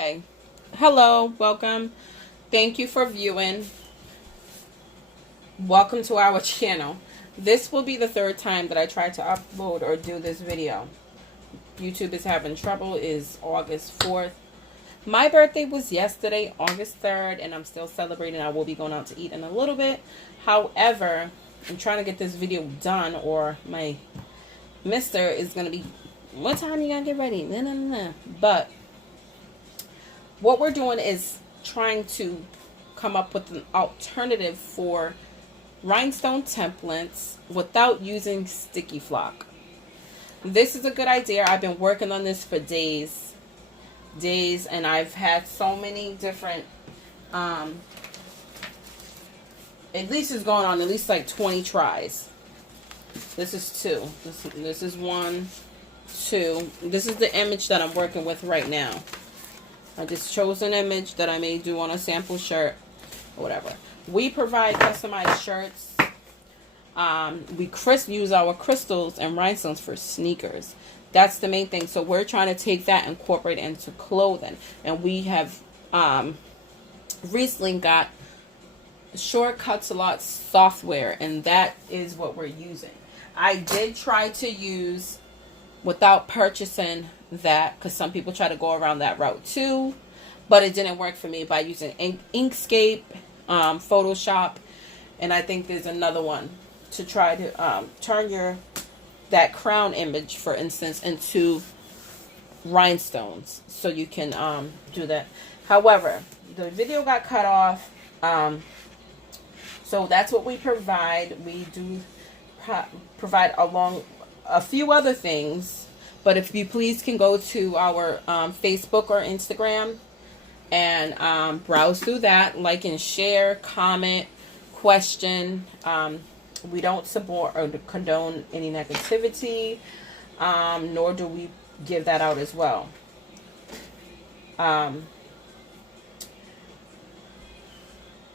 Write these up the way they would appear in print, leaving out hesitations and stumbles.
Okay. Hello, welcome. Thank you for viewing. Welcome to our channel. This will be the third time that I try to upload or do this video. YouTube is having trouble. Is August 4th. My birthday was yesterday, August 3rd, and I'm still celebrating. I will be going out to eat in a little bit. However, I'm trying to get this video done, or my mister is going to be, what time you going to get ready? No. But what we're doing is trying to come up with an alternative for rhinestone templates without using sticky flock. This is a good idea. I've been working on this for days, and I've had so many different, at least it's going on at least like 20 tries. This is 2. This is 1, 2. This is the image that I'm working with right now. I just chose an image that I may do on a sample shirt or whatever. We provide customized shirts. We use our crystals and rhinestones for sneakers. That's the main thing. So we're trying to take that and incorporate it into clothing. And we have recently got Shortcuts a lot software, and that is what we're using. I did try to use, without purchasing that, because some people try to go around that route too, but it didn't work for me, by using Inkscape, Photoshop, and I think there's another one to try to turn that crown image, for instance, into rhinestones, so you can do that. However, the video got cut off, so that's what we provide. We do provide along a few other things. But if you please can go to our Facebook or Instagram and browse through that, like and share, comment, question. We don't support or condone any negativity, nor do we give that out as well.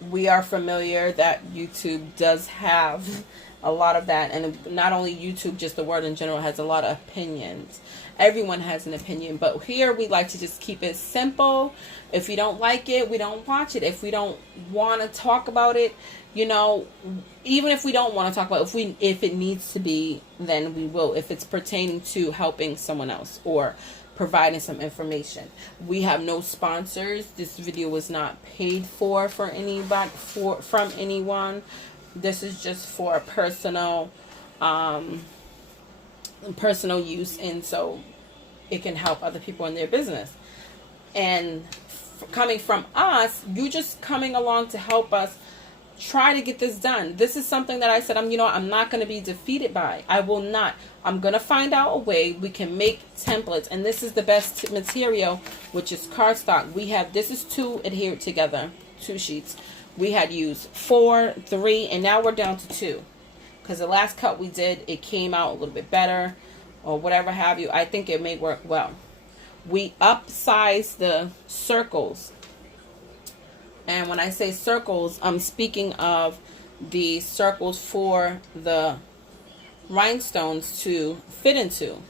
We are familiar that YouTube does have a lot of that, and not only YouTube, just the world in general has a lot of opinions. Everyone has an opinion, but here we like to just keep it simple. If you don't like it, we don't watch it. If we don't want to talk about it, even if we don't want to talk about it, if it needs to be, then we will, if it's pertaining to helping someone else or providing some information. We have no sponsors. This video was not paid for anybody, from anyone. This is just for personal use, and so it can help other people in their business. And coming from us, you just coming along to help us try to get this done. This is something that I said, I'm not going to be defeated by. I will not. I'm going to find out a way we can make templates, and this is the best material, which is cardstock. This is 2 adhered together, 2 sheets. We had used 4, 3, and now we're down to 2. Because the last cut we did, it came out a little bit better, or whatever have you. I think it may work well. We upsized the circles. And when I say circles, I'm speaking of the circles for the rhinestones to fit into.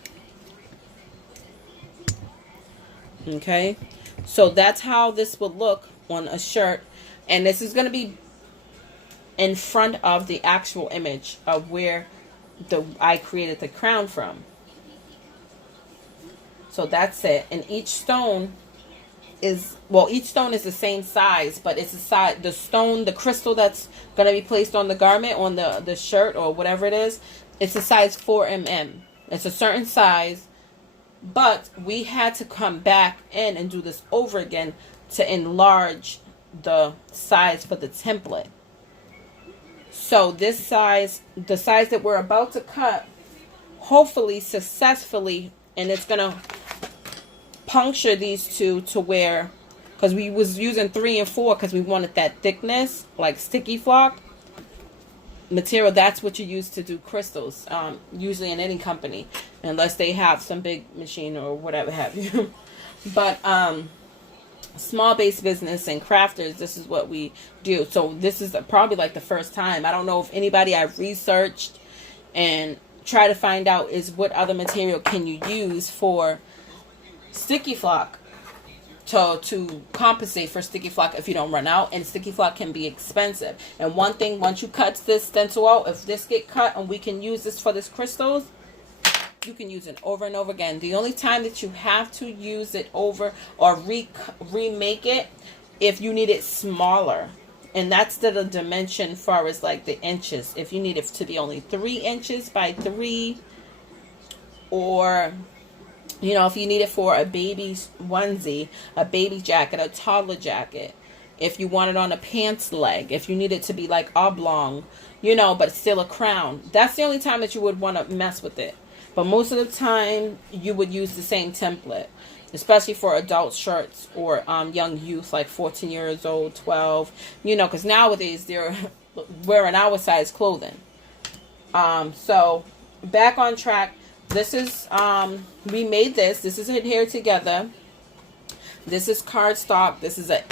Okay? So that's how this would look on a shirt. And this is going to be in front of the actual image of where I created the crown from. So that's it. And each stone is the same size, but it's the crystal that's going to be placed on the garment, on the shirt or whatever it is, it's a size 4mm. It's a certain size, but we had to come back in and do this over again to enlarge the size for the template. So this size, the size that we're about to cut, hopefully successfully, and it's gonna puncture these 2 to where, because we was using 3 and 4 because we wanted that thickness, like sticky flock material. That's what you use to do crystals, usually in any company, unless they have some big machine or whatever have you. But small base business and crafters, this is what we do. So this is probably like the first time. I don't know if anybody I've researched and try to find out is what other material can you use for sticky flock. to compensate for sticky flock if you don't run out, and sticky flock can be expensive. And one thing, once you cut this stencil out, if this get cut and we can use this for this crystals, you can use it over and over again. The only time that you have to use it over or remake it if you need it smaller, and that's the dimension far as like the inches. If you need it to be only 3 inches by 3, or you know, if you need it for a baby's onesie, a baby jacket, a toddler jacket, if you want it on a pants leg, if you need it to be like oblong, you know, but still a crown, that's the only time that you would want to mess with it. But most of the time, you would use the same template, especially for adult shirts or young youth, like 14 years old, 12, you know, because nowadays they're wearing our size clothing. So back on track. This is, we made this. This is Adhere Together. This is cardstock. This is a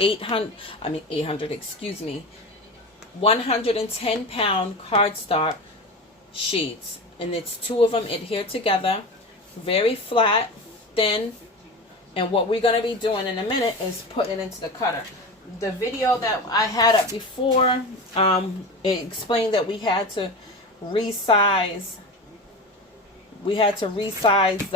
110 pound cardstock sheets. And it's 2 of them adhere together. Very flat, thin. And what we're going to be doing in a minute is putting it into the cutter. The video that I had up before, it explained that we had to resize. We had to resize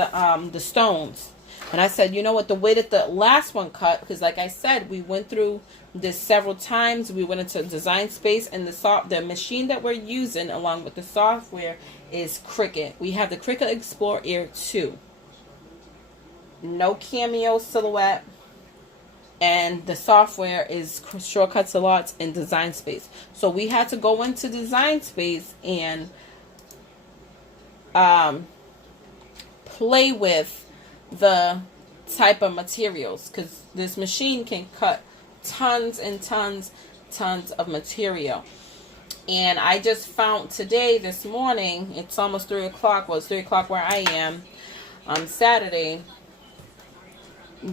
the stones. And I said, you know what, the way that the last one cut, because like I said, we went through this several times. We went into Design Space, and the machine that we're using along with the software is Cricut. We have the Cricut Explore Air 2. No Cameo Silhouette. And the software is Shortcuts a Lot in Design Space. So we had to go into Design Space and play with the type of materials, because this machine can cut tons and tons of material. And I just found today, this morning, it's almost 3 o'clock. Well, it's 3 o'clock where I am on Saturday.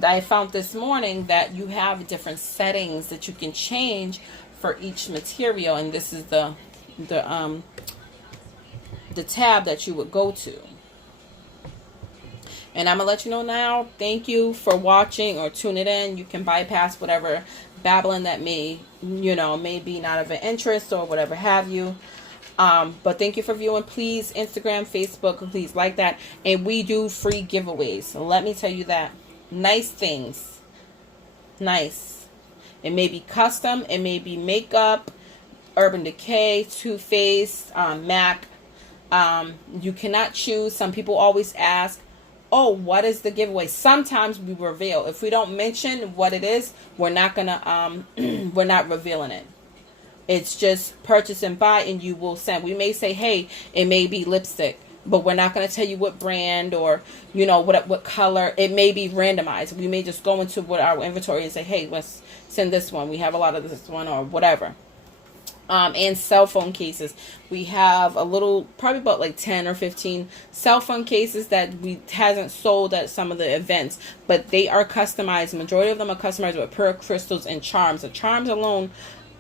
I found this morning that you have different settings that you can change for each material, and this is the tab that you would go to. And I'm going to let you know now, thank you for watching or tuning in. You can bypass whatever babbling that may be not of an interest or whatever have you. But thank you for viewing. Please, Instagram, Facebook, please like that. And we do free giveaways. So let me tell you that. Nice things. Nice. It may be custom. It may be makeup, Urban Decay, Too Faced, MAC. You cannot choose. Some people always ask, oh, what is the giveaway? Sometimes we reveal. If we don't mention what it is, we're not gonna we're not revealing it. It's just purchase and buy, and you will send. We may say, hey, it may be lipstick, but we're not gonna tell you what brand or what color. It may be randomized. We may just go into what our inventory and say, hey, let's send this one. We have a lot of this one or whatever. And cell phone cases. We have a little, probably about like 10 or 15 cell phone cases that we hasn't sold at some of the events, but they are customized. The majority of them are customized with pearl crystals and charms. The charms alone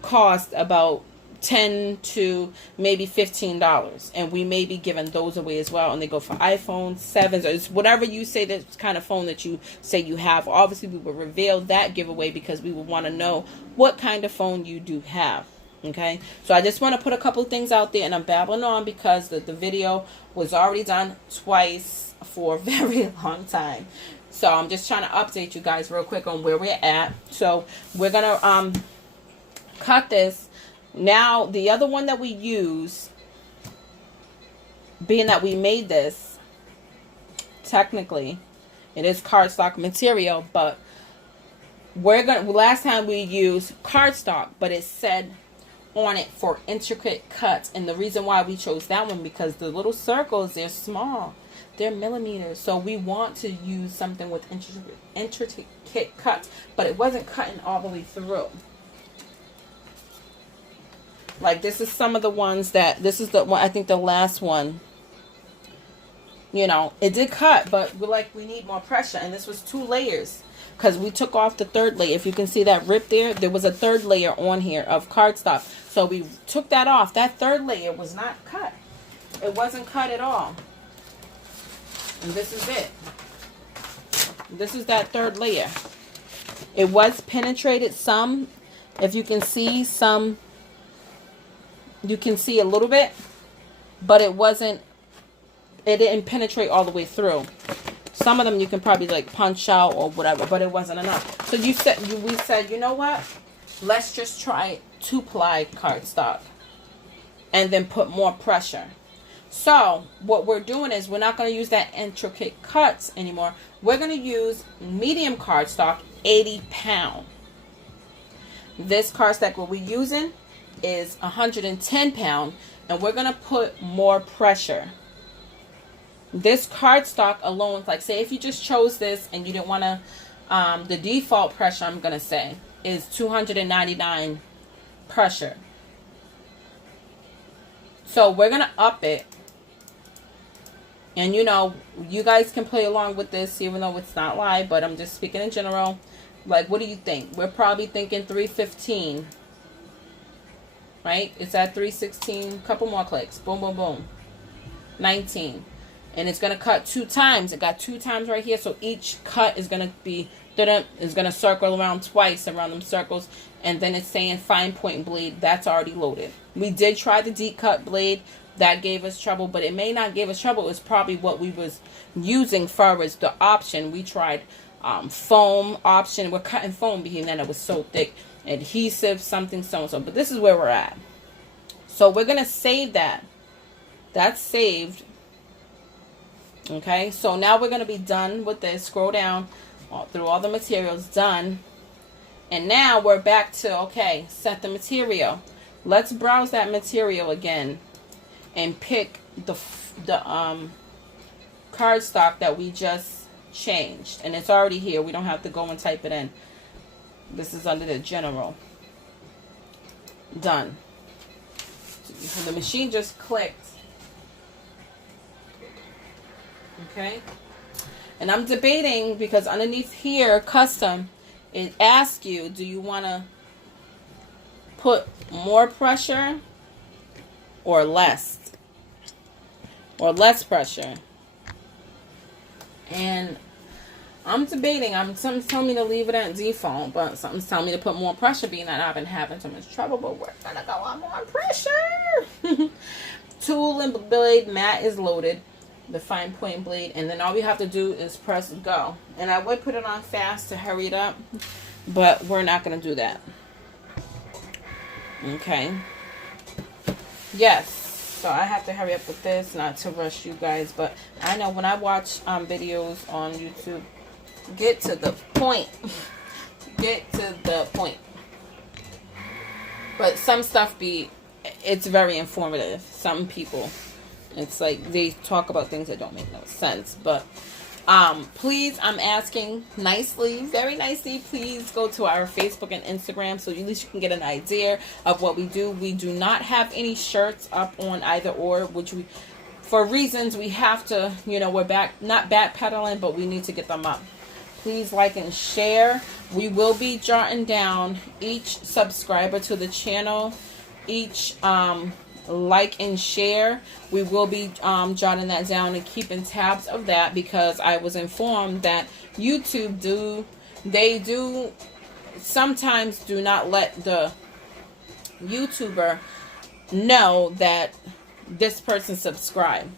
cost about $10 to maybe $15, and we may be giving those away as well. And they go for iPhone 7s, or it's whatever you say, that kind of phone that you say you have. Obviously, we will reveal that giveaway because we will want to know what kind of phone you do have. Okay, so I just want to put a couple things out there, and I'm babbling on because the video was already done twice for a very long time. So I'm just trying to update you guys real quick on where we're at. So we're gonna cut this. Now the other one that we use, being that we made this, technically it is cardstock material, but last time we used cardstock, but it said on it for intricate cuts. And the reason why we chose that one, because the little circles, they're small, they're millimeters, so we want to use something with intricate cuts, but it wasn't cutting all the way through. Like this is some of the ones that, this is the one, I think the last one, it did cut, but we need more pressure. And this was 2 layers. Because we took off the 3rd layer. If you can see that rip there was a 3rd layer on here of cardstock. So we took that off. That 3rd layer was not cut. It wasn't cut at all. And this is it. This is that 3rd layer. It was penetrated some. If you can see some, you can see a little bit, but it didn't penetrate all the way through. Some of them you can probably like punch out or whatever, but it wasn't enough. So we said, you know what? Let's just try 2-ply cardstock and then put more pressure. So what we're doing is we're not going to use that intricate cuts anymore. We're going to use medium cardstock, 80 pound. This cardstock what we're using is 110 pound, and we're going to put more pressure. This cardstock alone, like say if you just chose this and you didn't want to, the default pressure I'm going to say is 299 pressure. So we're going to up it. And you know, you guys can play along with this even though it's not live, but I'm just speaking in general. Like, what do you think? We're probably thinking 315. Right? It's at 316. Couple more clicks. Boom, boom, boom. 19. And it's going to cut 2 times. It got 2 times right here. So each cut is going to be, is going to circle around twice around them circles. And then it's saying fine point blade. That's already loaded. We did try the deep cut blade. That gave us trouble, but it may not give us trouble. It was probably what we was using far as the option. We tried foam option. We're cutting foam because then it was so thick. Adhesive, something, so and so. But this is where we're at. So we're going to save that. That's saved. Okay, so now we're going to be done with this. Scroll down through all the materials. Done. And now we're back to, okay, set the material. Let's browse that material again. And pick the cardstock that we just changed. And it's already here. We don't have to go and type it in. This is under the general. Done. So the machine just clicked. Okay. And I'm debating because underneath here, custom, it asks you, do you want to put more pressure or less? Or less pressure. And I'm debating. Something's telling me to leave it at default, but something's telling me to put more pressure, being that I've been having so much trouble. But we're gonna go on more pressure. Tool and blade mat is loaded, the fine point blade, and then all we have to do is press go. And I would put it on fast to hurry it up, but we're not gonna do that. Okay. Yes. So I have to hurry up with this, not to rush you guys, but I know when I watch videos on YouTube, get to the point. Get to the point. But some stuff it's very informative. Some people, it's like they talk about things that don't make no sense. But please, I'm asking nicely, very nicely, please go to our Facebook and Instagram so at least you can get an idea of what we do. We do not have any shirts up on either or, which we, for reasons we have to, you know, we're not backpedaling, but we need to get them up. Please like and share. We will be jotting down each subscriber to the channel, each like and share. We will be jotting that down and keeping tabs of that, because I was informed that YouTube sometimes do not let the YouTuber know that this person subscribed.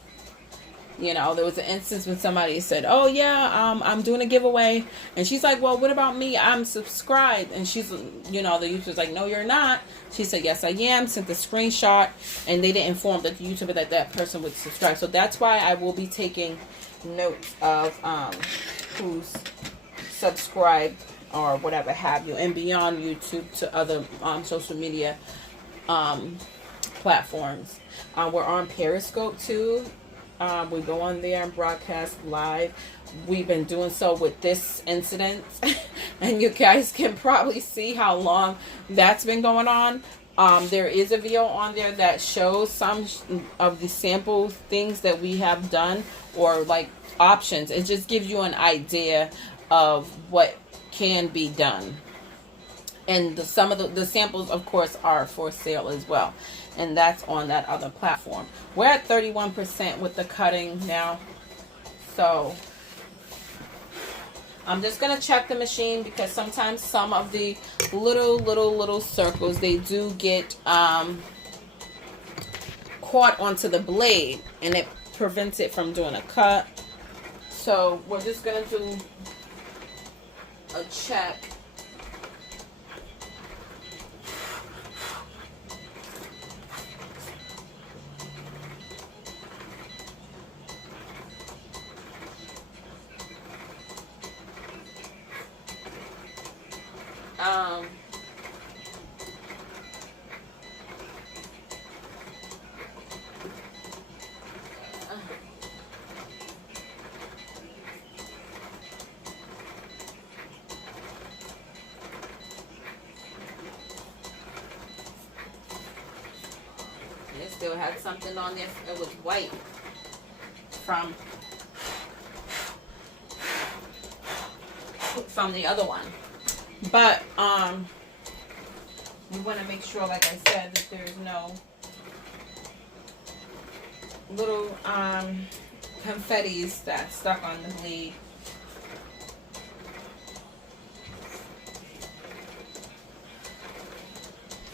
You know, there was an instance when somebody said, oh yeah, I'm doing a giveaway, and she's like, well, what about me? I'm subscribed. And she's, you know, the YouTuber's like, no, you're not. She said, yes, I am. Sent the screenshot, and they didn't inform the YouTuber that person would subscribe. So that's why I will be taking notes of who's subscribed or whatever have you, and beyond YouTube to other social media platforms. We're on Periscope too. We go on there and broadcast live. We've been doing so with this incident, and you guys can probably see how long that's been going on. There is a video on there that shows some of the sample things that we have done, or like options. It just gives you an idea of what can be done. And some of the samples, of course, are for sale as well. And that's on that other platform. We're at 31% with the cutting now. So I'm just going to check the machine because sometimes some of the little circles, they do get caught onto the blade and it prevents it from doing a cut. So we're just going to do a check. It still had something on there. It was white from the other one. But you want to make sure, like I said, that there's no little confettis that's stuck on the blade.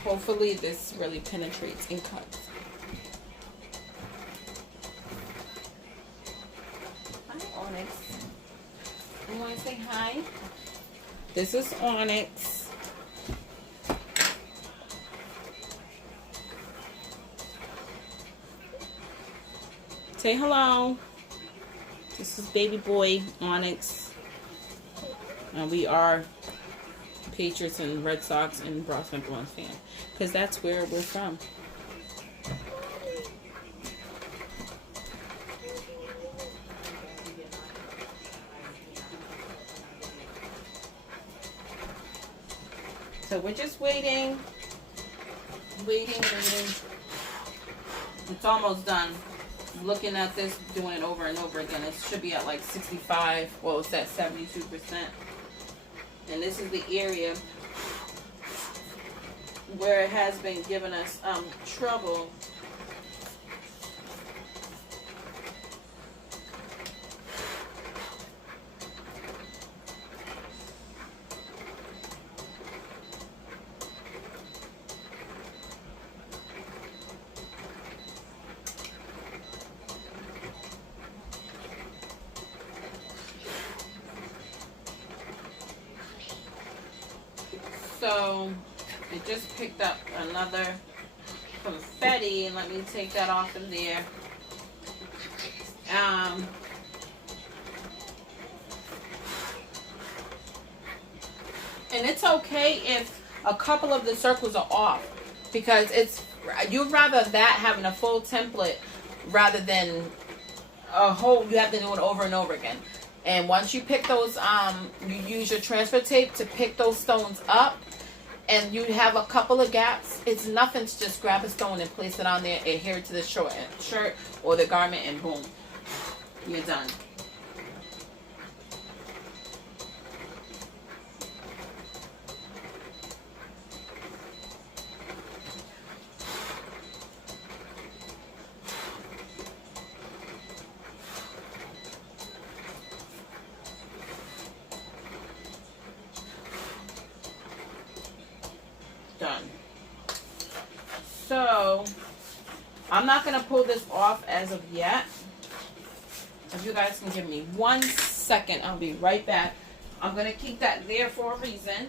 Hopefully this really penetrates and cuts. Hi, Onyx. You want to say hi? This is Onyx. Say hello. This is baby boy Onyx. And we are Patriots and Red Sox and Boston Bruins fan. Because that's where we're from. So we're just waiting. Waiting. It's almost done. Looking at this, doing it over and over again. It should be at like 65. Well, it's at 72%. And this is the area where it has been giving us trouble. So it just picked up another confetti, and let me take that off of there. And it's okay if a couple of the circles are off, because you'd rather that having a full template rather than a whole, you have to do it over and over again. And once you pick those, you use your transfer tape to pick those stones up, and you have a couple of gaps, it's nothing to just grab a stone and place it on there, adhere it to the shirt or the garment, and boom, you're done. Done. So I'm not going to pull this off as of yet. If you guys can give me 1 second, I'll be right back. I'm going to keep that there for a reason.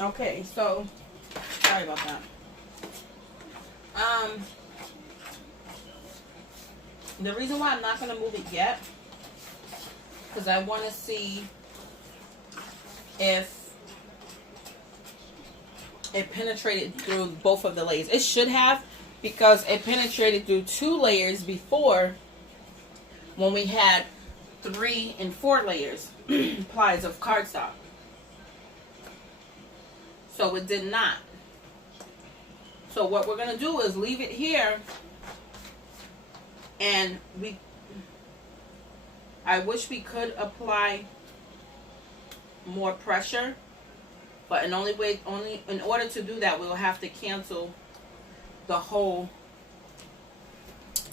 Okay, so sorry about that. The reason why I'm not gonna move it yet, because I want to see if it penetrated through both of the layers. It should have, because it penetrated through 2 layers before, when we had 3 and 4 layers plies of cardstock. So it did not. So what we're gonna do is leave it here, and I wish we could apply more pressure, but in order to do that, we'll have to cancel the whole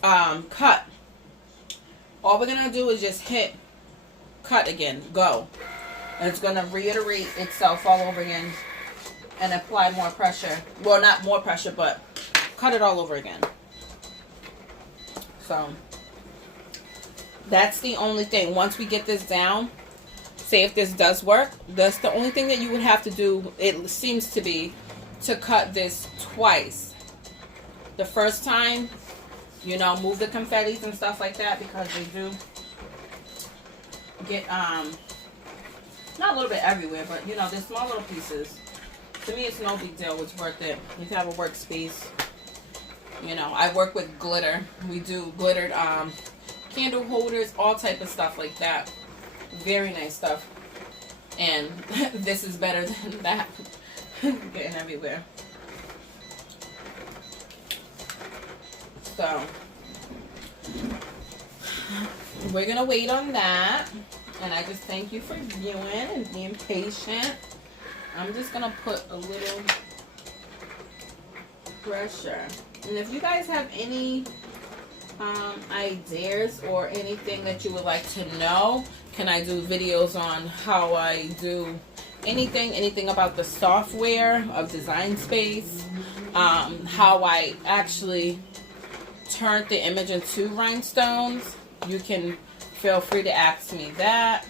cut. All we're gonna do is just hit cut again, go, and it's gonna reiterate itself all over again and apply more pressure. Well, not more pressure, but cut it all over again. So that's the only thing. Once we get this down, say if this does work, that's the only thing that you would have to do, it seems to be, to cut this twice. The first time, you know, move the confettis and stuff like that, because they do get not a little bit everywhere, but you know, they're small little pieces. To me, it's no big deal. It's worth it. You have a workspace. You know, I work with glitter. We do glittered candle holders, all type of stuff like that. Very nice stuff. And this is better than that. Getting everywhere. So we're gonna wait on that. And I just thank you for viewing and being patient. I'm just gonna put a little pressure. And if you guys have any ideas or anything that you would like to know, can I do videos on how I do anything about the software of Design Space, how I actually turned the image into rhinestones, you can feel free to ask me that,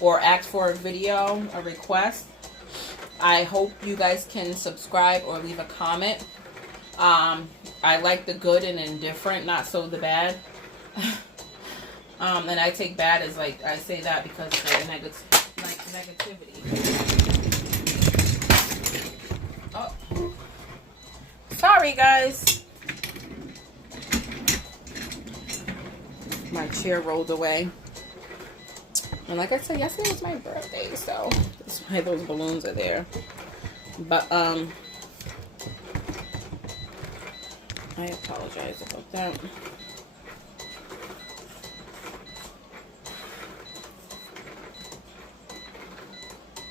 or ask for a video, a request. I hope you guys can subscribe or leave a comment. I like the good and indifferent, not so the bad. And I take bad as, like, I say that because of negativity. Oh, sorry guys. My chair rolled away. And like I said, yesterday was my birthday, so that's why those balloons are there. But I apologize about that.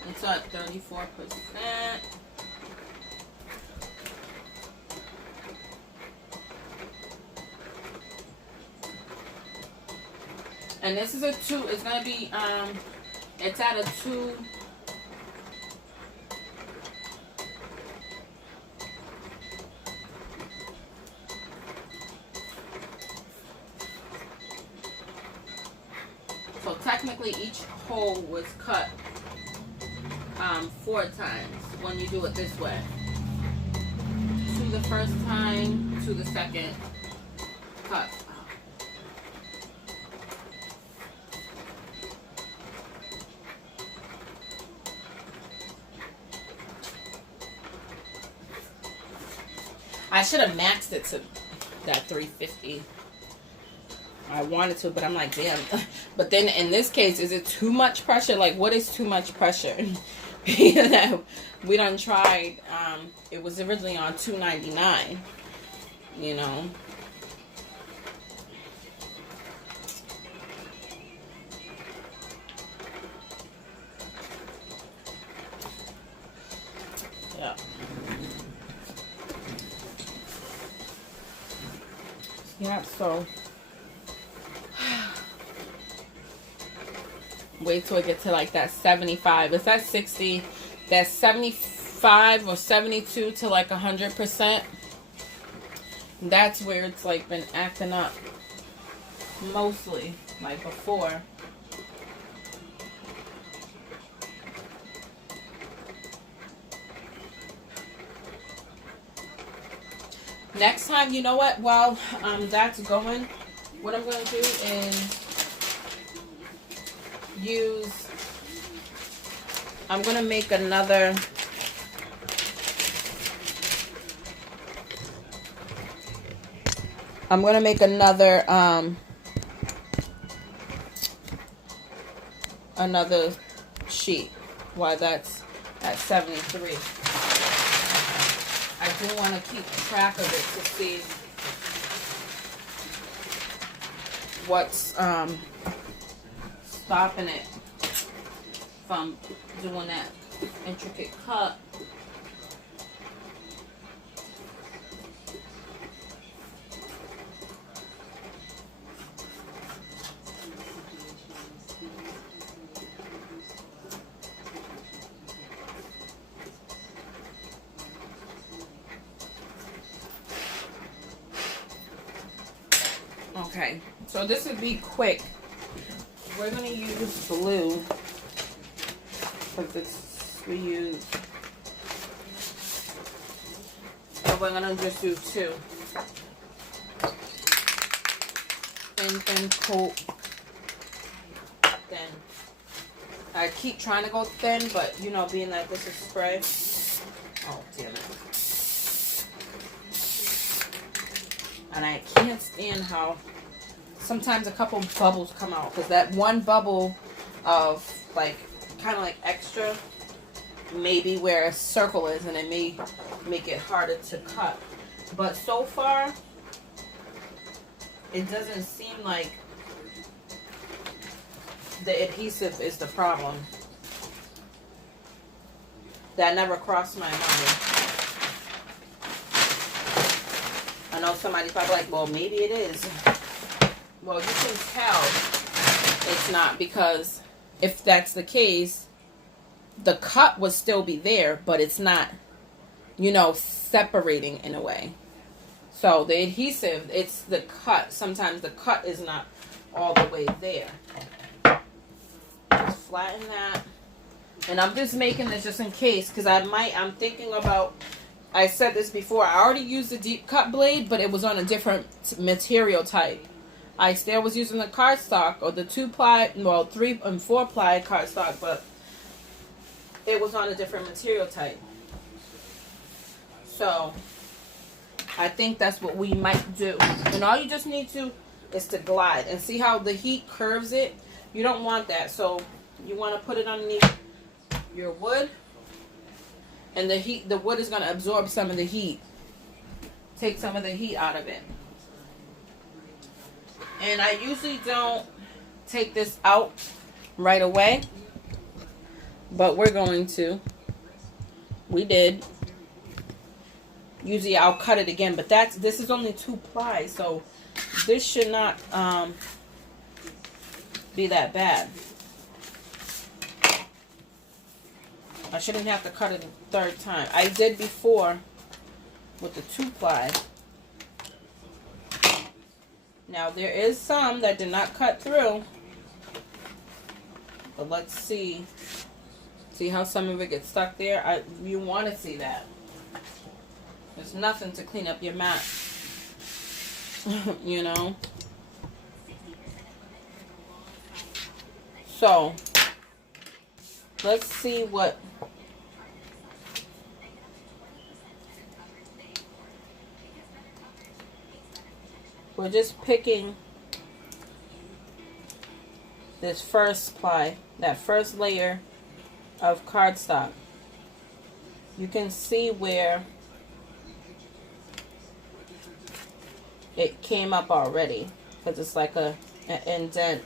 It's at 34%. And this is a 2. It's gonna be it's at a 2. So technically each hole was cut 4 times when you do it this way. 2 the first time, 2 the second cut. I should have maxed it to that 350. I wanted to, but I'm like, damn. But then in this case, is it too much pressure? Like, what is too much pressure? We done tried. It was originally on $2.99. You know. Yeah. Yeah, so wait till I get to like that 75. It's at 60. That's 75 or 72 to like 100%. That's where it's like been acting up mostly, like before. Next time, you know what? While that's going, what I'm going to do is use, I'm going to make another, another sheet while that's at 73. I do want to keep track of it to see what's stopping it from doing that intricate cut. Okay, so this would be quick. We're gonna use blue because we use, so we're gonna just do 2 and coat thin. I keep trying to go thin, but you know, being that this is spray. Oh damn it! And I can't stand how sometimes a couple bubbles come out, because that one bubble of like kind of like extra maybe where a circle is, and it may make it harder to cut. But so far it doesn't seem like the adhesive is the problem. That never crossed my mind. I know somebody's probably like, well, maybe it is. Well, you can tell it's not, because if that's the case, the cut would still be there, but it's not, you know, separating in a way. So the adhesive, it's the cut. Sometimes the cut is not all the way there. Just flatten that. And I'm just making this just in case, because I'm thinking about, I said this before, I already used the deep cut blade, but it was on a different material type. I still was using the cardstock, or the 2-ply, well, 3 and 4-ply cardstock, but it was on a different material type. So I think that's what we might do. And all you just need to is to glide, and see how the heat curves it. You don't want that, so you want to put it underneath your wood, and the wood is going to absorb some of the heat, take some of the heat out of it. And I usually don't take this out right away, but we're going to. We did. Usually I'll cut it again, but this is only 2-ply, so this should not be that bad. I shouldn't have to cut it a 3rd time. I did before with the 2-ply. Now there is some that did not cut through, but let's see how some of it gets stuck there. You want to see that. There's nothing to clean up your mat. You know. So let's see what. We're just picking this first ply, that first layer of cardstock. You can see where it came up already, because it's like an indent.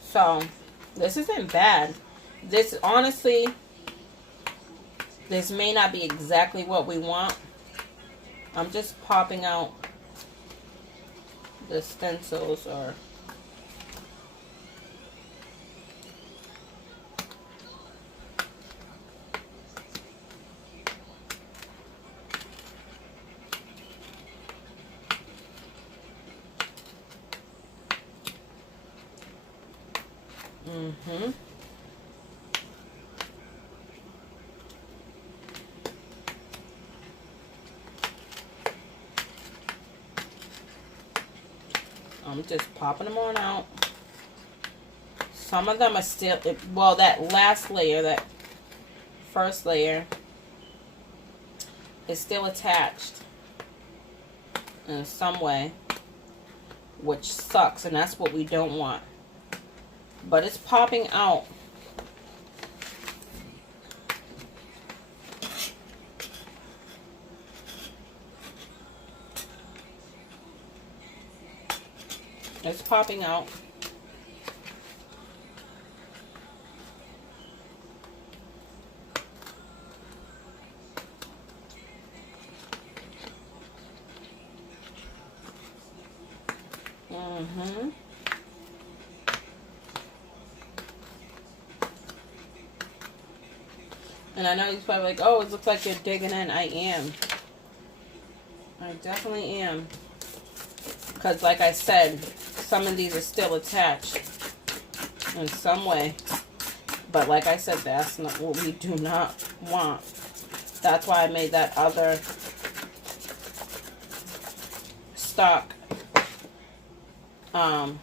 So this isn't bad. This, honestly, this may not be exactly what we want. I'm just popping out the stencils, or I'm just popping them on out. Some of them are still, well, that last layer, that first layer, is still attached in some way, which sucks, and that's what we don't want. But it's popping out. It's popping out. And I know you're probably like, oh, it looks like you're digging in. I am. I definitely am. Because like I said, some of these are still attached in some way. But like I said, that's not what we do not want. That's why I made that other stock and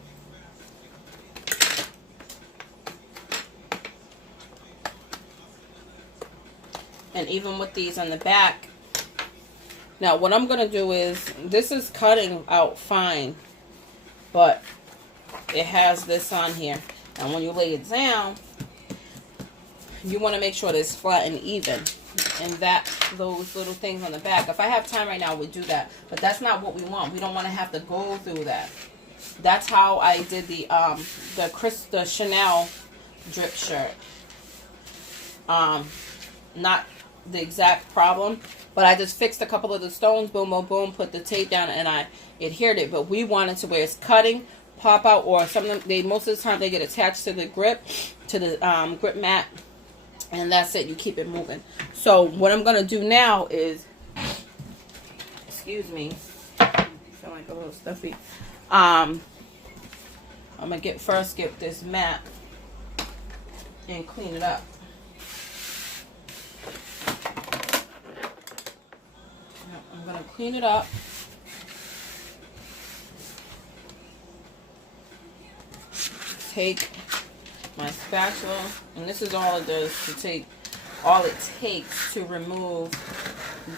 even with these on the back. Now what I'm going to do is, this is cutting out fine, but it has this on here. And when you lay it down, you want to make sure that it's flat and even. And that, those little things on the back, if I have time right now, I would do that. But that's not what we want. We don't want to have to go through that. That's how I did the Chanel drip shirt. Not the exact problem, but I just fixed a couple of the stones, boom, boom, boom, put the tape down, and I adhered it. But we wanted to where it's cutting, pop out, or some of them, they most of the time they get attached to the grip, to the grip mat, and that's it. You keep it moving. So what I'm gonna do now is, excuse me, I feel like a little stuffy. I'm gonna get this mat and clean it up. I'm gonna clean it up. Take my spatula, and this is all it does, all it takes to remove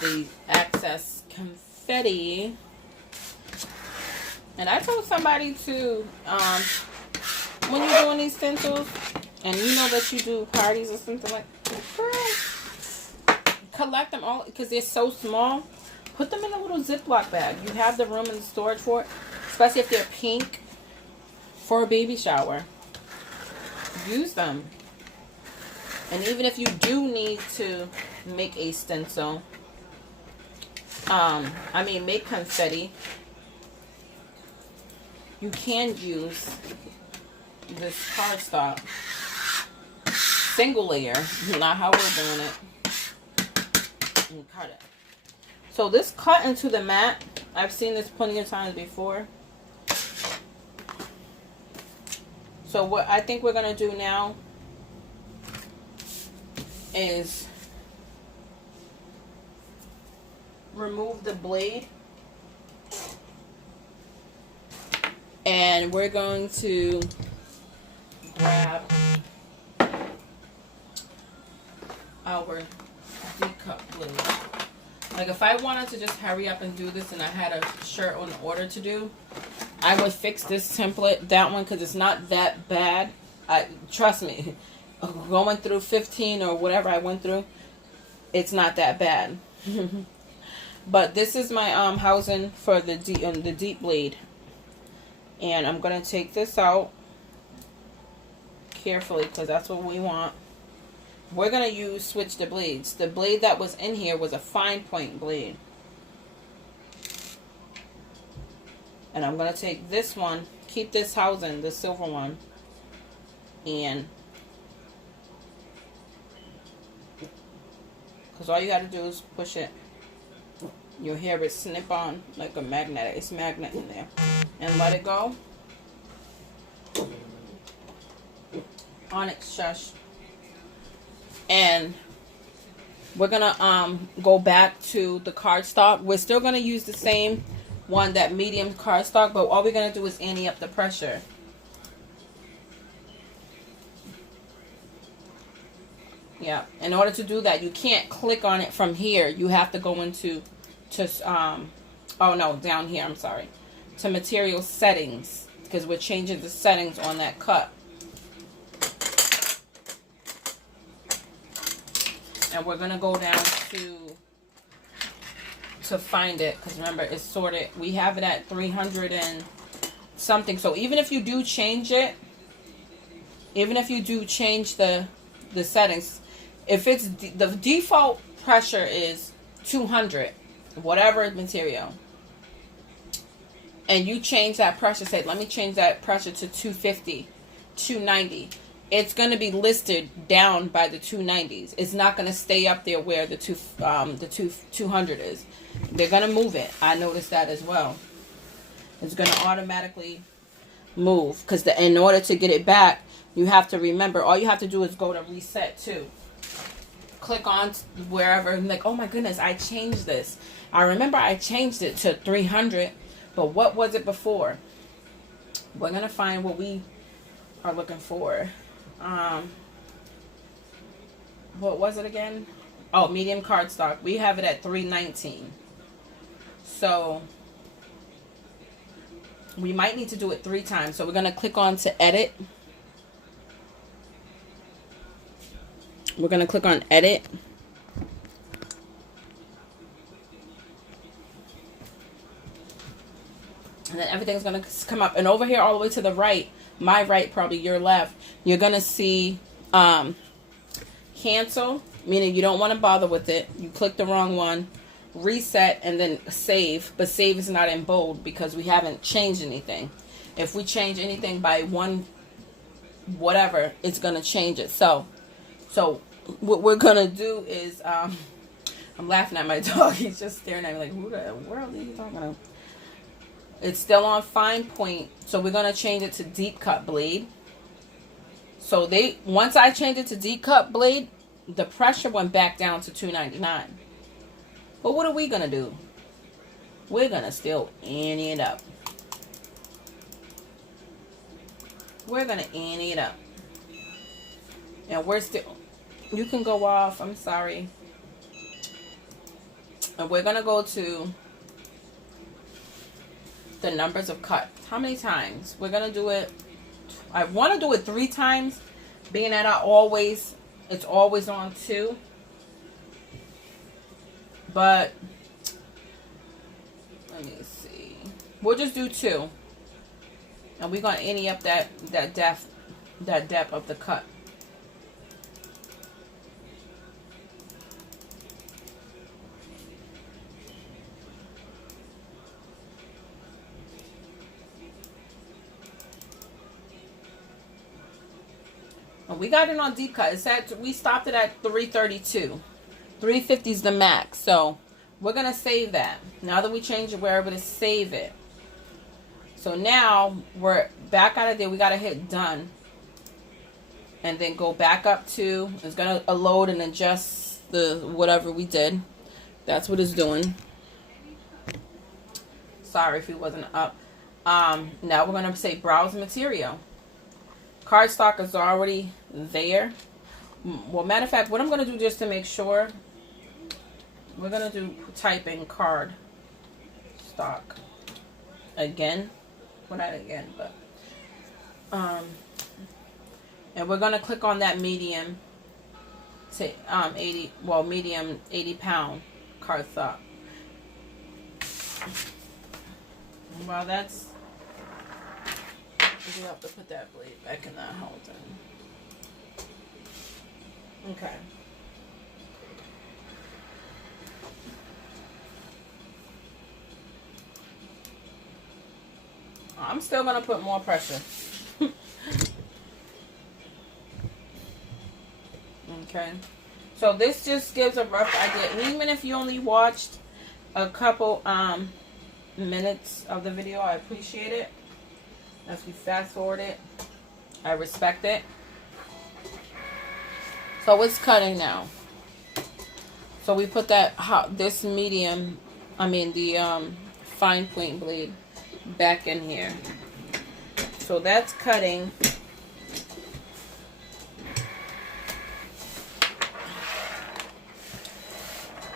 the excess confetti. And I told somebody to, when you're doing these stencils, and you know that you do parties or something like that, girl, collect them all, because they're so small. Put them in a little Ziploc bag. You have the room and the storage for it, especially if they're pink, for a baby shower. Use them. And even if you do need to make a stencil, make confetti, you can use this cardstock, single layer, not how we're doing it, and cut it. So this cut into the mat, I've seen this plenty of times before. So what I think we're going to do now is remove the blade, and we're going to grab our D-cup blade. Like if I wanted to just hurry up and do this and I had a shirt on order to do, I would fix this template, that one, because it's not that bad. Trust me, going through 15 or whatever I went through, it's not that bad. But this is my housing for the deep blade, and I'm gonna take this out carefully because that's what we want. We're gonna switch the blades. The blade that was in here was a fine point blade. And I'm going to take this one, keep this housing, the silver one, and because all you got to do is push it. You'll hear it snip on like a magnet. It's magnet in there. And let it go. Onyx shush. And we're going to go back to the cardstock. We're still going to use the same want that medium cardstock, but all we're going to do is ante up the pressure. Yeah, in order to do that, you can't click on it from here. You have to go into, oh no, down here, I'm sorry, to material settings, because we're changing the settings on that cut. And we're going to go down to find it, because remember, it's sorted. We have it at 300 and something. So even if you do change it, even if you do change the settings, if it's the default pressure is 200, whatever material, and you change that pressure, say, let me change that pressure to 250, 290, it's going to be listed down by the 290s. It's not going to stay up there where the 200 is. They're going to move it. I noticed that as well. It's going to automatically move, because in order to get it back, you have to remember, all you have to do is go to reset too. Click on wherever, and like, oh my goodness, I changed this. I remember I changed it to 300, but what was it before? We're going to find what we are looking for. What was it again? Oh, medium cardstock. We have it at 319. So we might need to do it 3 times. So we're going to click on to edit. We're going to click on edit. And then everything's going to come up. And over here all the way to the right, my right, probably your left, you're going to see cancel, meaning you don't want to bother with it. You click the wrong one. Reset, and then save. But save is not in bold because we haven't changed anything. If we change anything by one whatever, it's going to change it. So what we're going to do is, I'm laughing at my dog. He's just staring at me like, who the world are you talking about? It's still on fine point, so we're going to change it to deep cut blade. So once I changed it to deep cut blade, the pressure went back down to 299. But what are we going to do? We're going to still ante it up. We're going to ante it up. And we're still, you can go off, I'm sorry. And we're going to go to the numbers of cut. How many times? We're going to do it. I want to do it 3 times, being that it's always on 2. But let me see. We'll just do 2. And we're going to ante up that depth of the cut. We got it on deep cut. We stopped it at 332. 350 is the max. So we're going to save that. Now that we change it, we're able to save it. So now we're back out of there. We got to hit done. And then go back up to, it's going to load and adjust the whatever we did. That's what it's doing. Sorry if it wasn't up. Now we're going to say browse material. Cardstock is already there. Well, matter of fact, what I'm going to do just to make sure, we're going to type in card stock again. Well, not again, but and we're going to click on that medium to 80 pound cardstock. Well, that's, we have to put that blade back in that holder. Okay. I'm still going to put more pressure. Okay. So this just gives a rough idea. And even if you only watched a couple minutes of the video, I appreciate it. As we fast forward it, I respect it. So it's cutting now. So we put that this medium, the fine point blade back in here. So that's cutting.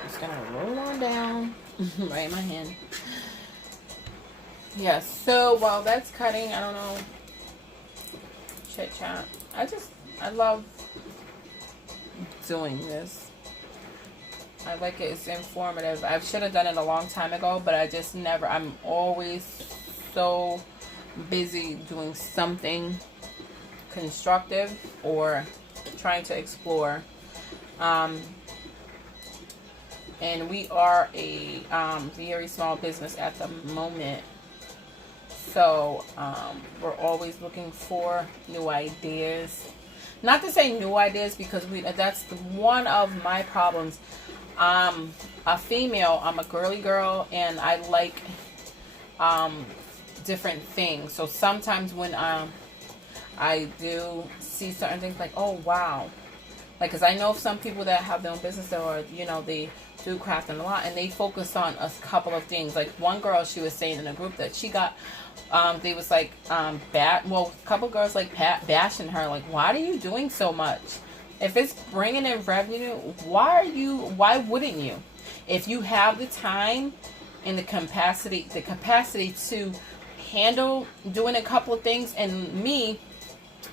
Just gonna roll on down right in my hand. Yes, so while that's cutting, I don't know, chit chat. I love doing this. I like it. It's informative. I should have done it a long time ago, but I just never. I'm always so busy doing something constructive or trying to explore. And we are a very small business at the moment. So we're always looking for new ideas. Not to say new ideas, because that's one of my problems. I'm a female, I'm a girly girl, and I like different things. So sometimes when I do see certain things, like, oh wow, like, because I know of some people that have their own business, or they do crafting a lot, and they focus on a couple of things. Like one girl, she was saying in a group that she got they was like a couple girls like bashing her, like, why are you doing so much? If it's bringing in revenue, why wouldn't you? If you have the time and the capacity to handle doing a couple of things, and me,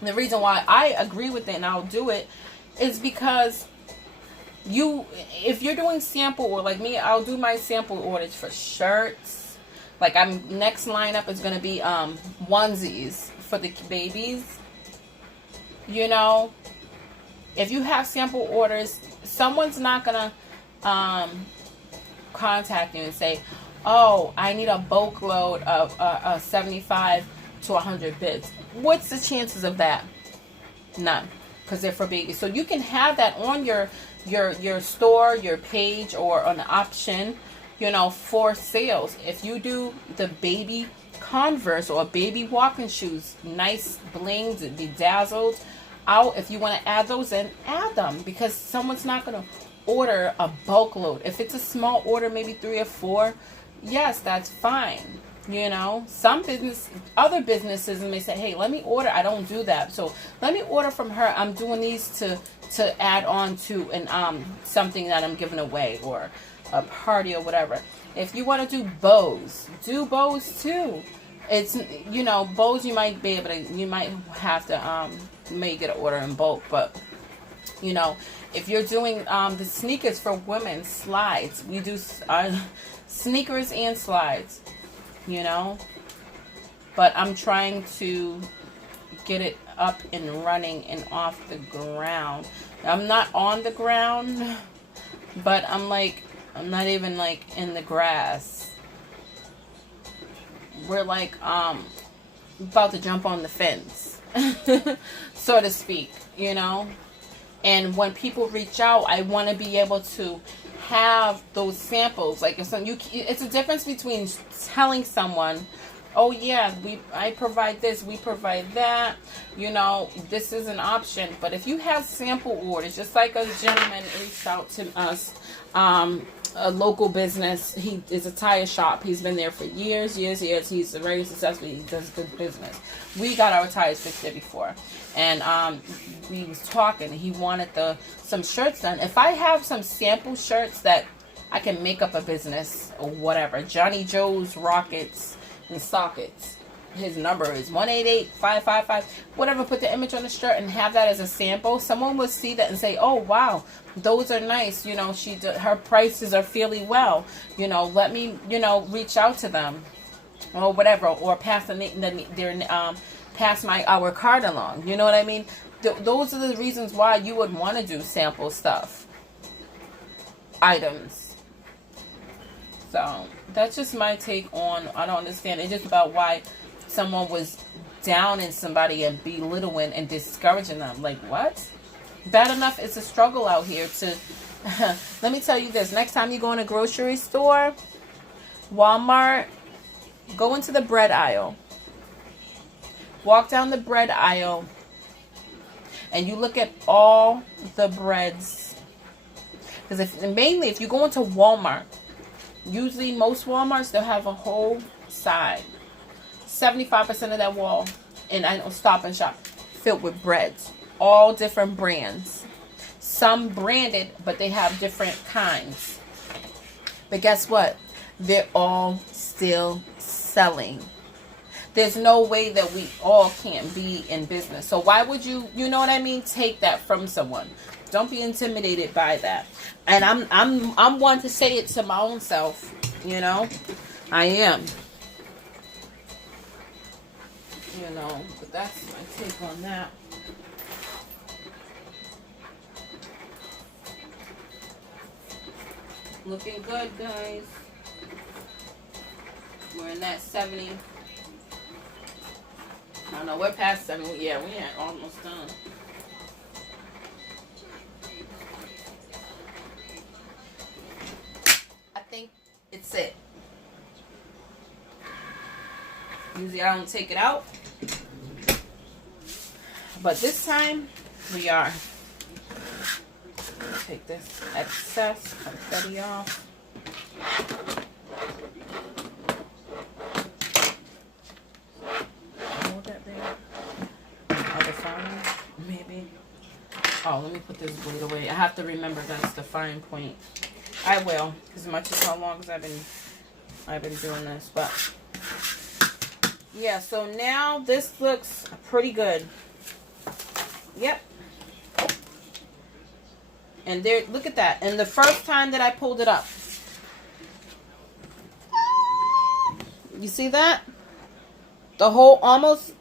the reason why I agree with it and I'll do it is because if you're doing sample, or like me, I'll do my sample orders for shirts. Like next lineup is going to be onesies for the babies. If you have sample orders, someone's not going to contact you and say, oh, I need a bulk load of 75 to 100 bits. What's the chances of that? None, because they're for babies. So you can have that on your store, your page, or an option, for sales. If you do the baby Converse or baby walking shoes, nice blings, bedazzled out, if you want to add those in, add them, because someone's not going to order a bulk load. If it's a small order, maybe 3 or 4, yes, that's fine. Other businesses may say, hey, let me order. I don't do that, so let me order from her. I'm doing these to add on to something that I'm giving away, or a party, or whatever. If you want to do bows too. It's bows, you might have to may get an order in bulk, but if you're doing the sneakers for women, slides, we do sneakers and slides, but I'm trying to get it up and running and off the ground. I'm not on the ground, but I'm not even like in the grass. We're like about to jump on the fence, so to speak, And when people reach out, I want to be able to have those samples. Like, it's a difference between telling someone, oh yeah, I provide this, we provide that, this is an option. But if you have sample orders, just like a gentleman reached out to us, a local business. He is a tire shop. He's been there for years. He's very successful. He does good business. We got our tires fixed there before, and we was talking. He wanted some shirts done. If I have some sample shirts that I can make up a business or whatever, Johnny Joe's Rockets and Sockets. His number is 1-888-555, whatever. Put the image on the shirt and have that as a sample. Someone will see that and say, oh wow, those are nice. Her prices are fairly well. Let me reach out to them or whatever, or pass pass our card along. You know what I mean? Those are the reasons why you would want to do sample items. So that's just my take on. I don't understand. It's just about why someone was downing somebody and belittling and discouraging them. Like, what? Bad enough it's a struggle out here to let me tell you this. Next time you go in a grocery store, Walmart, go into the bread aisle. Walk down the bread aisle and you look at all the breads. Because if you go into Walmart, Usually most Walmarts, they'll have a whole side, 75% of that wall, and I know Stop and Shop, filled with breads, all different brands. Some branded, but they have different kinds. But guess what? They're all still selling. There's no way that we all can't be in business. So why would you know what I mean, take that from someone? Don't be intimidated by that. And I'm one to say it to my own self, you know. I am. You know, but that's my take on that. Looking good, guys. We're in that 70. I don't know, we're past 70. Yeah, we ain't almost done. I think it's it. Usually I don't take it out. But this time, we are. Take this excess confetti off. Hold that there. Other firing, maybe. Oh, let me put this blade away. I have to remember that's the firing point. I will, as much as how long as I've been doing this, but yeah. So now this looks pretty good. Yep. And there, look at that. And the first time that I pulled it up, you see that? The whole, almost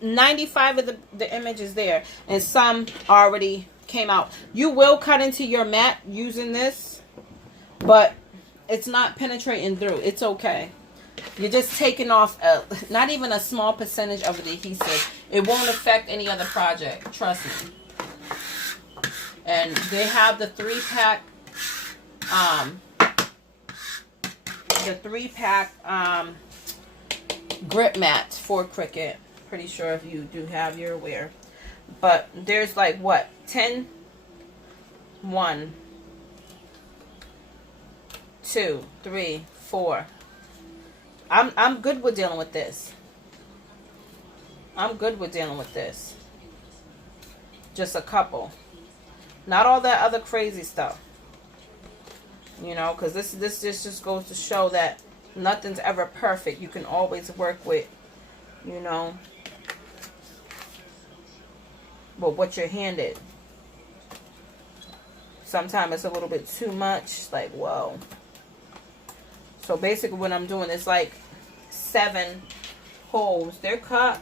95 of the image is there. And some already came out. You will cut into your mat using this, but it's not penetrating through. It's okay. You're just taking off not even a small percentage of the adhesive. It won't affect any other project. Trust me. And they have the 3-pack, grip mats for Cricut. Pretty sure if you do have, you're aware. But there's like what, 10, 1, 2, 3, 4. I'm good with dealing with this. I'm good with dealing with this. Just a couple. Not all that other crazy stuff. You know, because this just goes to show that nothing's ever perfect. You can always work with, you know, but what you're handed. Sometimes it's a little bit too much. Like, whoa. So basically what I'm doing is like 7 holes. They're cut,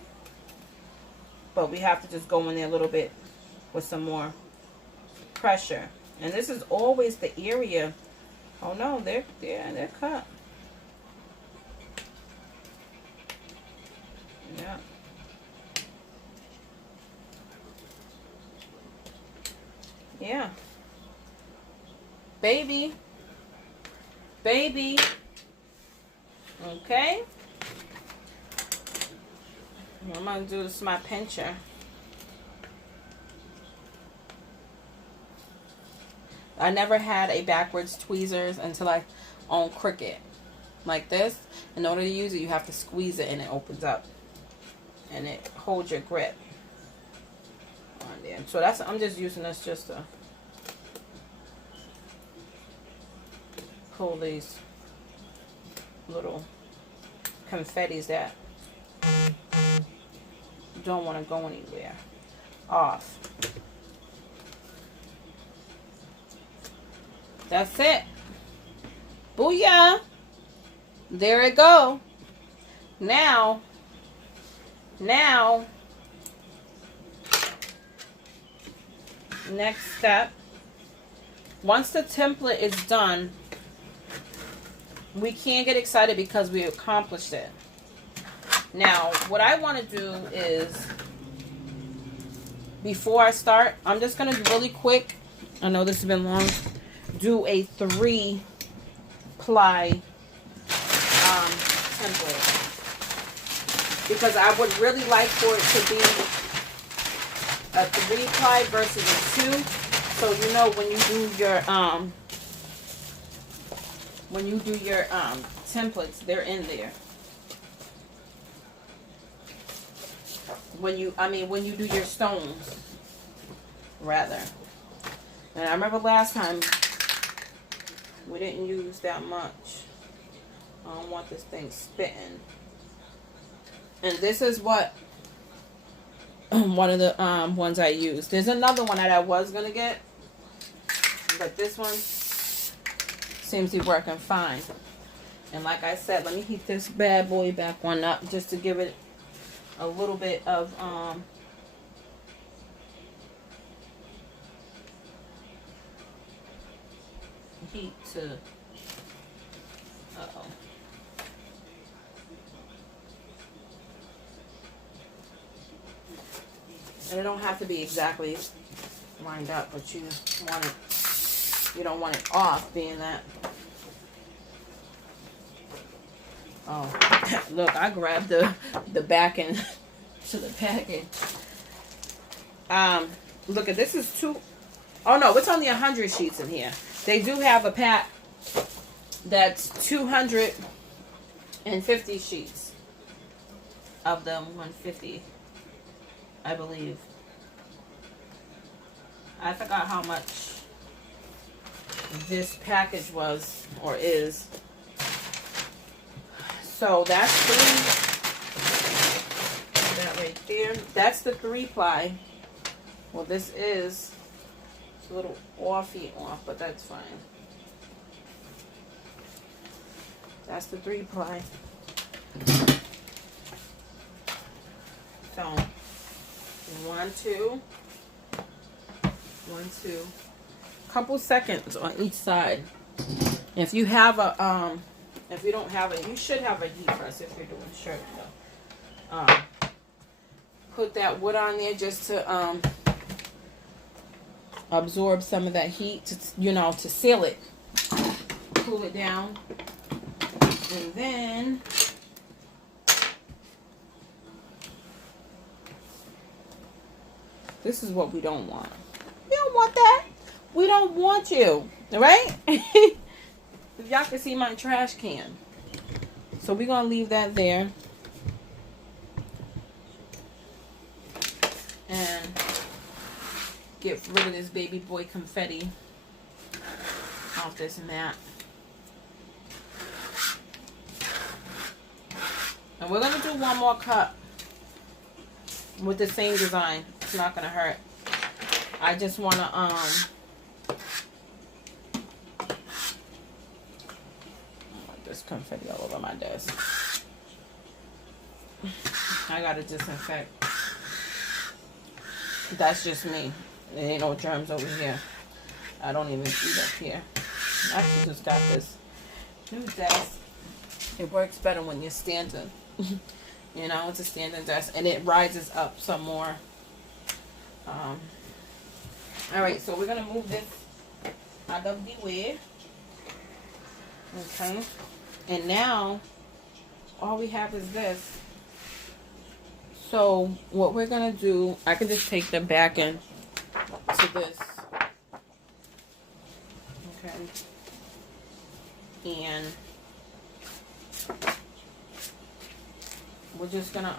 but we have to just go in there a little bit with some more pressure. And this is always the area. Oh no, they're cut. Yeah. Yeah. Baby. Baby. Okay. What I'm going to do is my pincher. I never had a backwards tweezers until I owned Cricut. Like this. In order to use it, you have to squeeze it and it opens up. And it holds your grip on there. So that's, I'm just using this just to pull these little confettis that don't want to go anywhere off. That's it. Booyah. There it go. Now, next step. Once the template is done, we can't get excited because we accomplished it. Now, what I want to do is, before I start, I'm just going to do really quick. I know this has been long. Do a 3-ply template. Because I would really like for it to be a 3-ply versus a 2. So, you know, when you do your when you do your templates, they're in there. When you do your stones, rather. And I remember last time we didn't use that much. I don't want this thing spitting. And this is what one of the ones I used. There's another one that I was gonna get, but this one seems to be working fine. And like I said, let me heat this bad boy back one up just to give it a little bit of heat to and it don't have to be exactly lined up, but you don't want it off, being that look, I grabbed the back end to the package. Look at this, is it's only 100 sheets in here. They do have a pack that's 250 sheets of them 150, I believe. I forgot how much this package was or is. So that's that right there. That's the 3-ply. Well, this is a little off, but that's fine. That's the 3-ply. So 1, 2, 1, 2. Couple seconds on each side. If you have a if you don't have it, you should have a heat press if you're doing shirt though. Put that wood on there just to absorb some of that heat, to to seal it, cool it down, and then this is what we don't want. We don't want that. We don't want you, right? If y'all can see my trash can. So we're going to leave that there. And get rid of this baby boy confetti off this mat. And we're going to do one more cut with the same design. It's not going to hurt. I just want to this confetti all over my desk. I gotta disinfect. That's just me. There ain't no germs over here. I don't even see up here. I actually just got this new desk. It works better when you're standing. It's a standing desk, and it rises up some more. Alright, so we're gonna move this out of the way. Okay. And now, all we have is this. So, what we're going to do, I can just take the back end to this. Okay. And we're just going to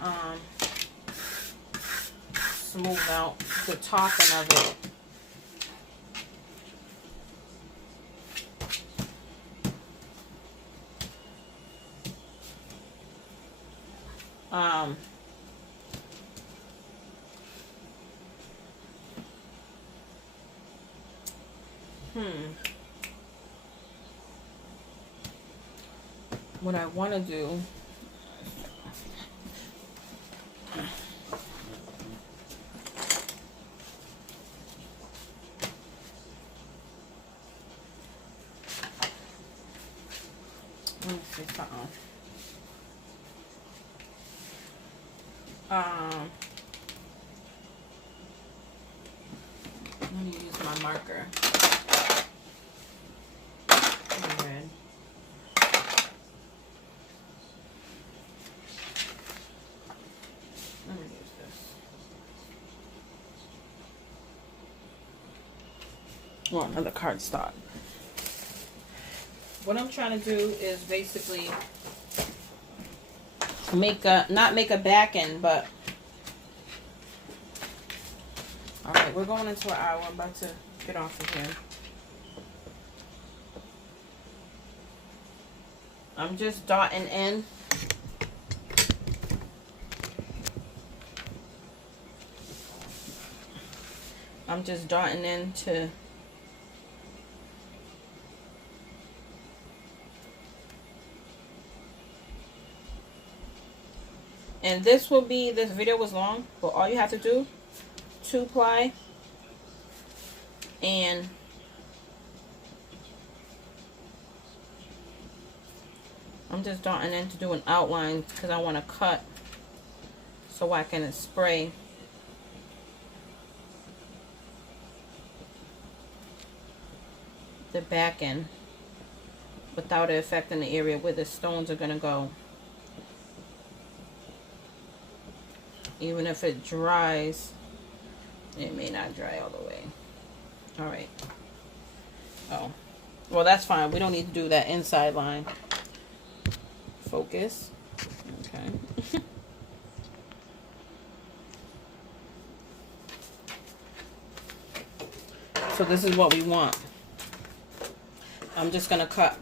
smooth out the topping of it. What I want to do, let me see something. Let me use my marker. Red. Let me use this. Oh, another cardstock. what I'm trying to do is basically not make a back end, but all right, we're going into an hour. I'm about to get off of here. I'm just dotting in. I'm just dotting into and this video was long, but all you have to do, 2-ply, and I'm just dotting in to do an outline because I want to cut so I can spray the back end without it affecting the area where the stones are going to go. Even if it dries, it may not dry all the way. All right. Oh, well, that's fine. We don't need to do that inside line. Focus. Okay. So this is what we want. I'm just going to cut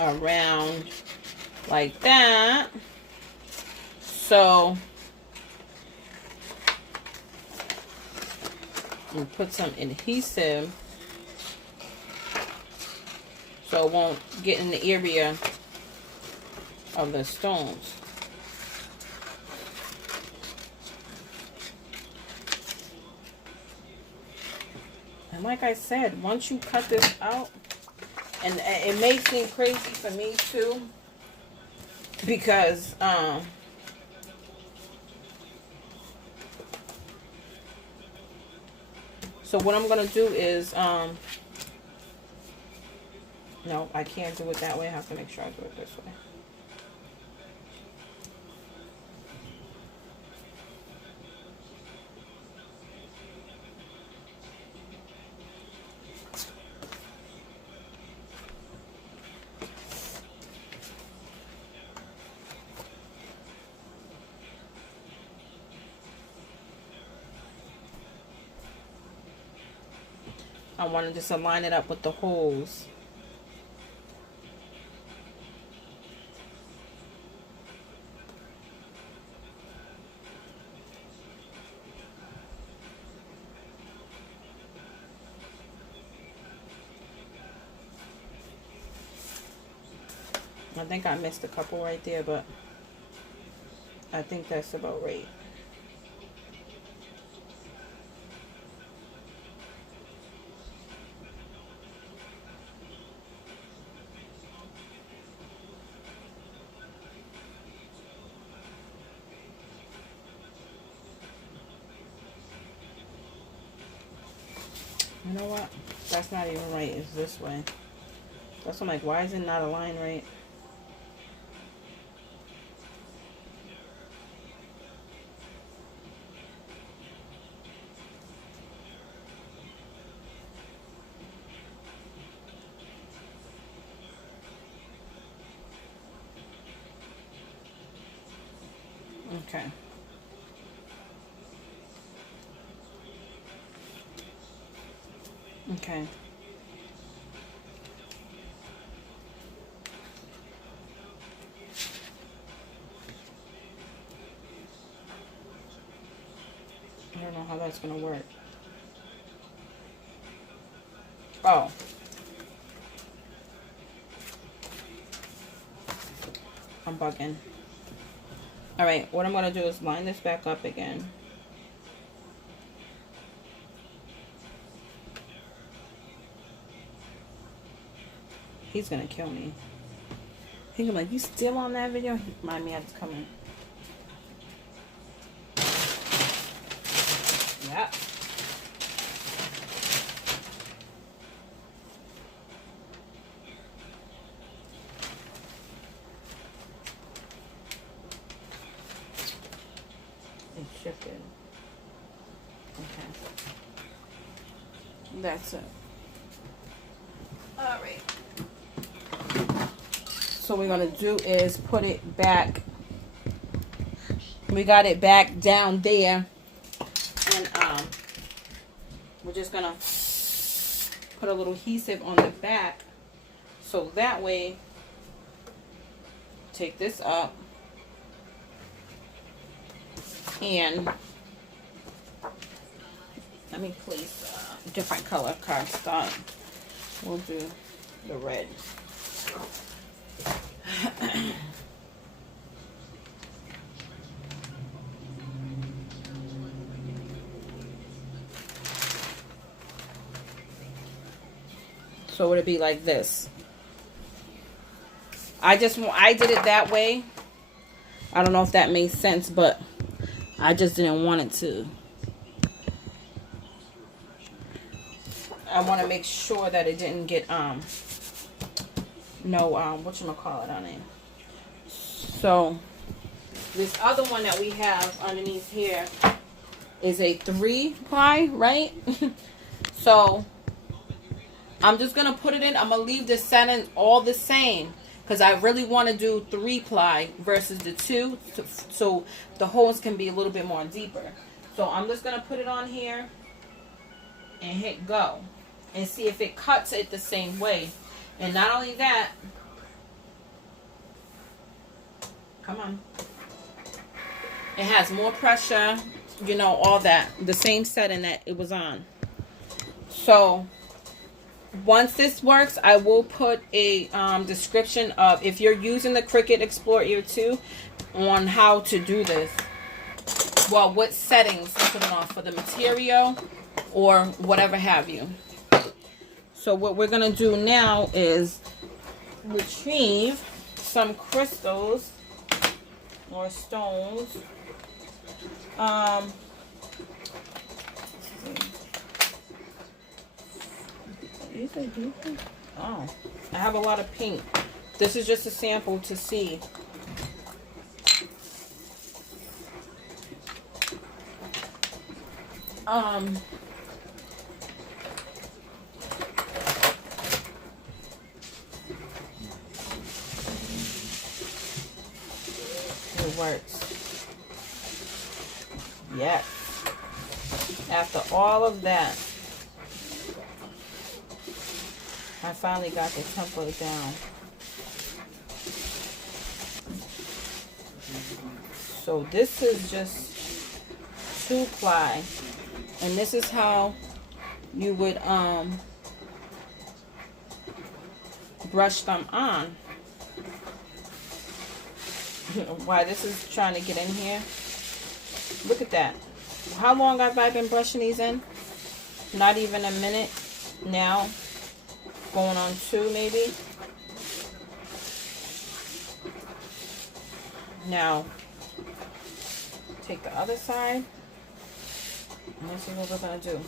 around like that. So and put some adhesive so it won't get in the area of the stones. And like I said, once you cut this out, and it may seem crazy for me too, because so what I'm gonna do is no, I can't do it that way. I have to make sure I do it this way. I want to just align it up with the holes. I think I missed a couple right there, but I think that's about right. You know what? That's not even right. It's this way. That's why I'm like, why is it not aligned right? Okay. Okay. I don't know how that's gonna work. Oh. I'm bugging. Alright, what I'm gonna do is line this back up again. He's gonna kill me. He's gonna be like, you still on that video? Remind me I was coming. Yeah. It's shifted. Okay. That's it. All right. So what we're going to do is put it back. We got it back down there. And we're just going to put a little adhesive on the back. So that way, take this up. And let me place a different color cardstock. We'll do the red. So it'll be like this. I did it that way. I don't know if that made sense, but I just didn't want it to. I want to make sure that it didn't get whatchamacallit on it. So this other one that we have underneath here is a 3-ply, right? So I'm just gonna put it in. I'm gonna leave the setting all the same because I really want to do 3-ply versus the 2, so the holes can be a little bit more deeper. So I'm just gonna put it on here and hit go and see if it cuts it the same way. And not only that, come on, it has more pressure, you know, all that, the same setting that it was on. So once this works, I will put a description of, if you're using the Cricut Explore Ear 2, on how to do this. Well, what settings to put it on for the material or whatever have you. So what we're going to do now is retrieve some crystals or stones. Oh, I have a lot of pink. This is just a sample to see. It works. Yes. After all of that, I finally got the template down. So this is just 2-ply, and this is how you would brush them on. Why this is trying to get in here. Look at that. How long have I been brushing these in? Not even a minute now. Going on 2 maybe. Now take the other side and let's see what we're gonna do.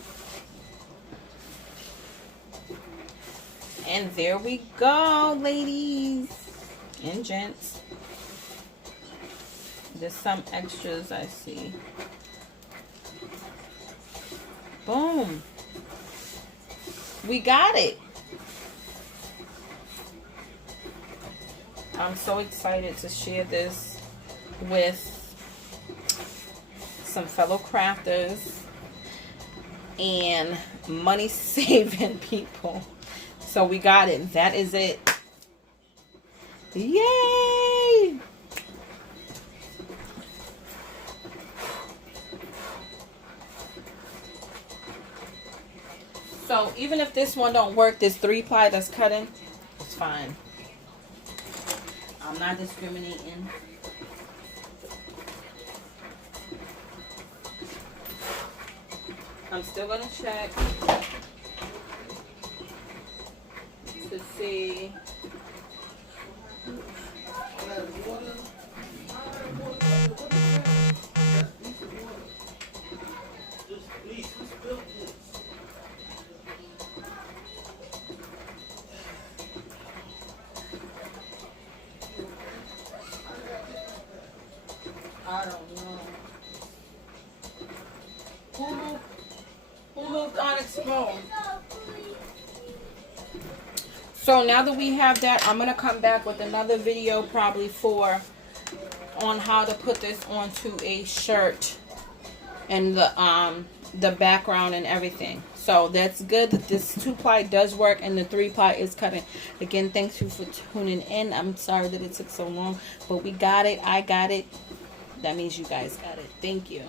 And there we go, ladies and gents. There's some extras I see. Boom. We got it. I'm so excited to share this with some fellow crafters and money saving people. So we got it. That is it. Yay! So even if this one don't work, this 3-ply that's cutting, it's fine. I'm not discriminating. I'm still gonna check to see. I don't know. not explode. So now that we have that, I'm going to come back with another video probably on how to put this onto a shirt and the background and everything. So that's good that this 2-ply does work and the 3-ply is cutting. Again, thank you for tuning in. I'm sorry that it took so long, but we got it. I got it. That means you guys got it. Thank you.